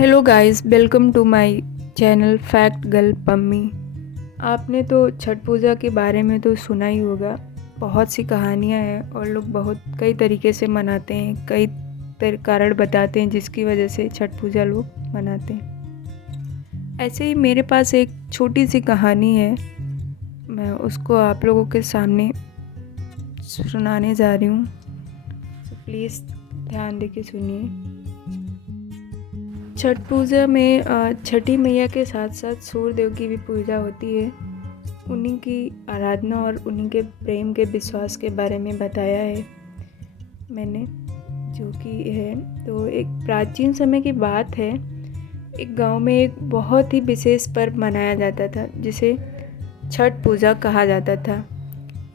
Hello guys, welcome to my channel fact girl Pammi. आपने तो छठ पूजा के बारे में तो सुना ही होगा। बहुत सी कहानियाँ हैं और लोग बहुत कई तरीके से मनाते हैं, कई कारण बताते हैं जिसकी वजह से छठ पूजा लोग मनाते हैं। ऐसे ही मेरे पास एक छोटी सी कहानी है, मैं उसको आप लोगों के सामने सुनाने जा रही हूँ, तो प्लीज़ ध्यान दे के सुनिए। छठ पूजा में छठी मैया के साथ साथ सूर्य देव की भी पूजा होती है। उन्हीं की आराधना और उन्हीं के प्रेम के विश्वास के बारे में बताया है मैंने, जो कि है तो एक प्राचीन समय की बात है। एक गांव में एक बहुत ही विशेष पर्व मनाया जाता था जिसे छठ पूजा कहा जाता था।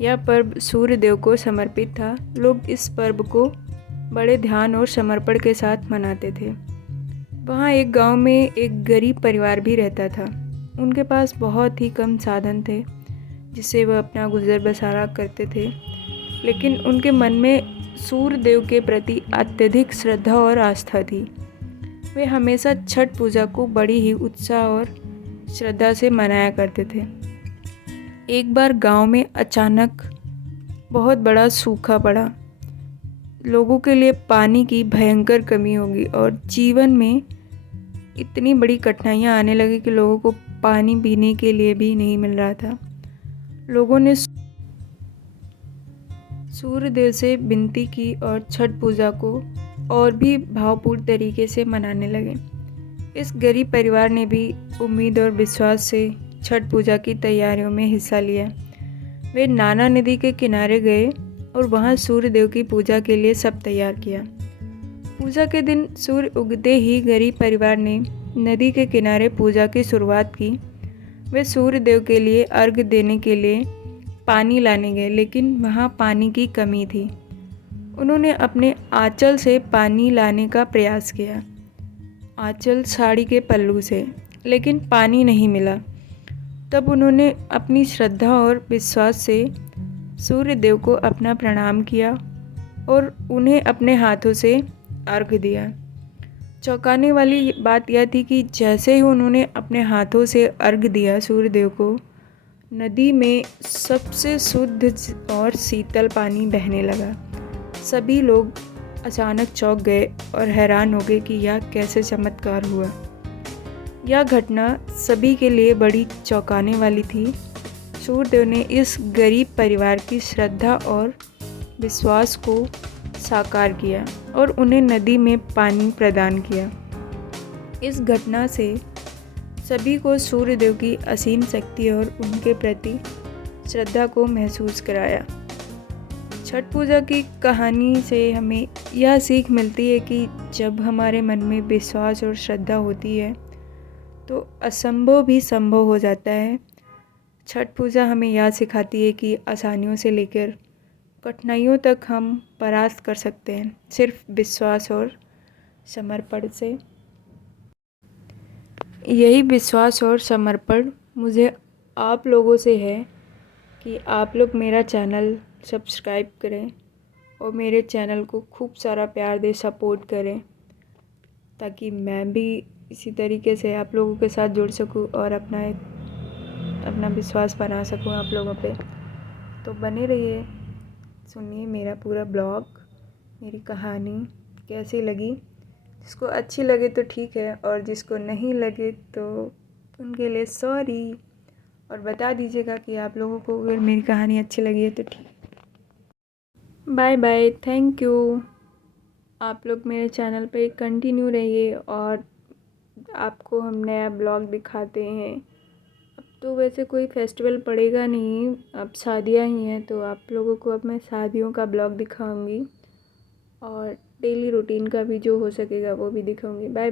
यह पर्व सूर्य देव को समर्पित था। लोग इस पर्व को बड़े ध्यान और समर्पण के साथ मनाते थे। वहाँ एक गांव में एक गरीब परिवार भी रहता था। उनके पास बहुत ही कम साधन थे जिससे वह अपना गुजर बसरा करते थे, लेकिन उनके मन में सूर्य देव के प्रति अत्यधिक श्रद्धा और आस्था थी। वे हमेशा छठ पूजा को बड़ी ही उत्साह और श्रद्धा से मनाया करते थे। एक बार गांव में अचानक बहुत बड़ा सूखा पड़ा। लोगों के लिए पानी की भयंकर कमी होगी और जीवन में इतनी बड़ी कठिनाइयाँ आने लगी कि लोगों को पानी पीने के लिए भी नहीं मिल रहा था। लोगों ने सूर्य देव से विनती की और छठ पूजा को और भी भावपूर्ण तरीके से मनाने लगे। इस गरीब परिवार ने भी उम्मीद और विश्वास से छठ पूजा की तैयारियों में हिस्सा लिया। वे नाना नदी के किनारे गए और वहाँ सूर्य देव की पूजा के लिए सब तैयार किया। पूजा के दिन सूर्य उगते ही गरीब परिवार ने नदी के किनारे पूजा की शुरुआत की। वे सूर्य देव के लिए अर्घ देने के लिए पानी लाने गए, लेकिन वहाँ पानी की कमी थी। उन्होंने अपने आंचल से पानी लाने का प्रयास किया, आंचल साड़ी के पल्लू से, लेकिन पानी नहीं मिला। तब उन्होंने अपनी श्रद्धा और विश्वास से सूर्य देव को अपना प्रणाम किया और उन्हें अपने हाथों से अर्घ दिया। चौंकाने वाली बात यह थी कि जैसे ही उन्होंने अपने हाथों से अर्घ दिया सूर्य देव को, नदी में सबसे शुद्ध और शीतल पानी बहने लगा। सभी लोग अचानक चौंक गए और हैरान हो गए कि यह कैसे चमत्कार हुआ। यह घटना सभी के लिए बड़ी चौंकाने वाली थी। सूर्य देव ने इस गरीब परिवार की श्रद्धा और विश्वास को साकार किया और उन्हें नदी में पानी प्रदान किया। इस घटना से सभी को सूर्य देव की असीम शक्ति और उनके प्रति श्रद्धा को महसूस कराया। छठ पूजा की कहानी से हमें यह सीख मिलती है कि जब हमारे मन में विश्वास और श्रद्धा होती है तो असंभव भी संभव हो जाता है। छठ पूजा हमें यह सिखाती है कि आसानियों से लेकर कठिनाइयों तक हम परास्त कर सकते हैं, सिर्फ विश्वास और समर्पण से। यही विश्वास और समर्पण मुझे आप लोगों से है कि आप लोग मेरा चैनल सब्सक्राइब करें और मेरे चैनल को खूब सारा प्यार दे, सपोर्ट करें, ताकि मैं भी इसी तरीके से आप लोगों के साथ जुड़ सकूं और अपना विश्वास बना सकूं आप लोगों पे। तो बने रहिए, सुनिए मेरा पूरा ब्लॉग, मेरी कहानी कैसी लगी। जिसको अच्छी लगे तो ठीक है, और जिसको नहीं लगे तो उनके लिए सॉरी, और बता दीजिएगा कि आप लोगों को अगर मेरी कहानी अच्छी लगी है तो ठीक। Bye bye, thank you. आप लोग मेरे चैनल पे कंटिन्यू रहिए और आपको हम नया ब्लॉग दिखाते हैं। अब तो वैसे कोई फेस्टिवल पड़ेगा नहीं, अब शादियां ही हैं, तो आप लोगों को अब मैं शादियों का ब्लॉग दिखाऊंगी और डेली रूटीन का भी जो हो सकेगा वो भी दिखाऊंगी। Bye bye.